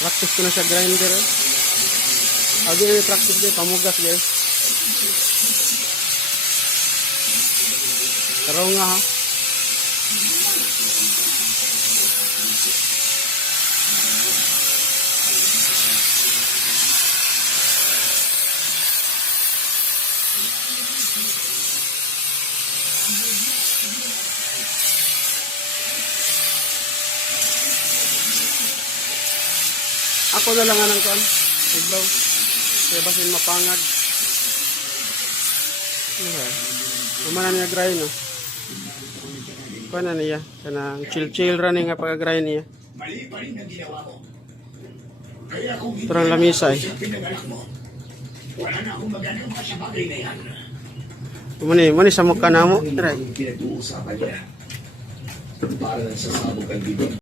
Practice ko na sa grinder. Agi practice din pamugas guys. Taraw nga ha. Ako na lang anang kon. Igbaw. Kaya basin mapangag. Okay. Kumana niya grind no. Kuana niya. Kanang chill running nga pag-grind niya. Turang lamisa eh. Wala na akong magandang sa bagay na yan. Muni sa mukha na mo. Pinag-uusapan niya. Para lang sa sabog ang bibig.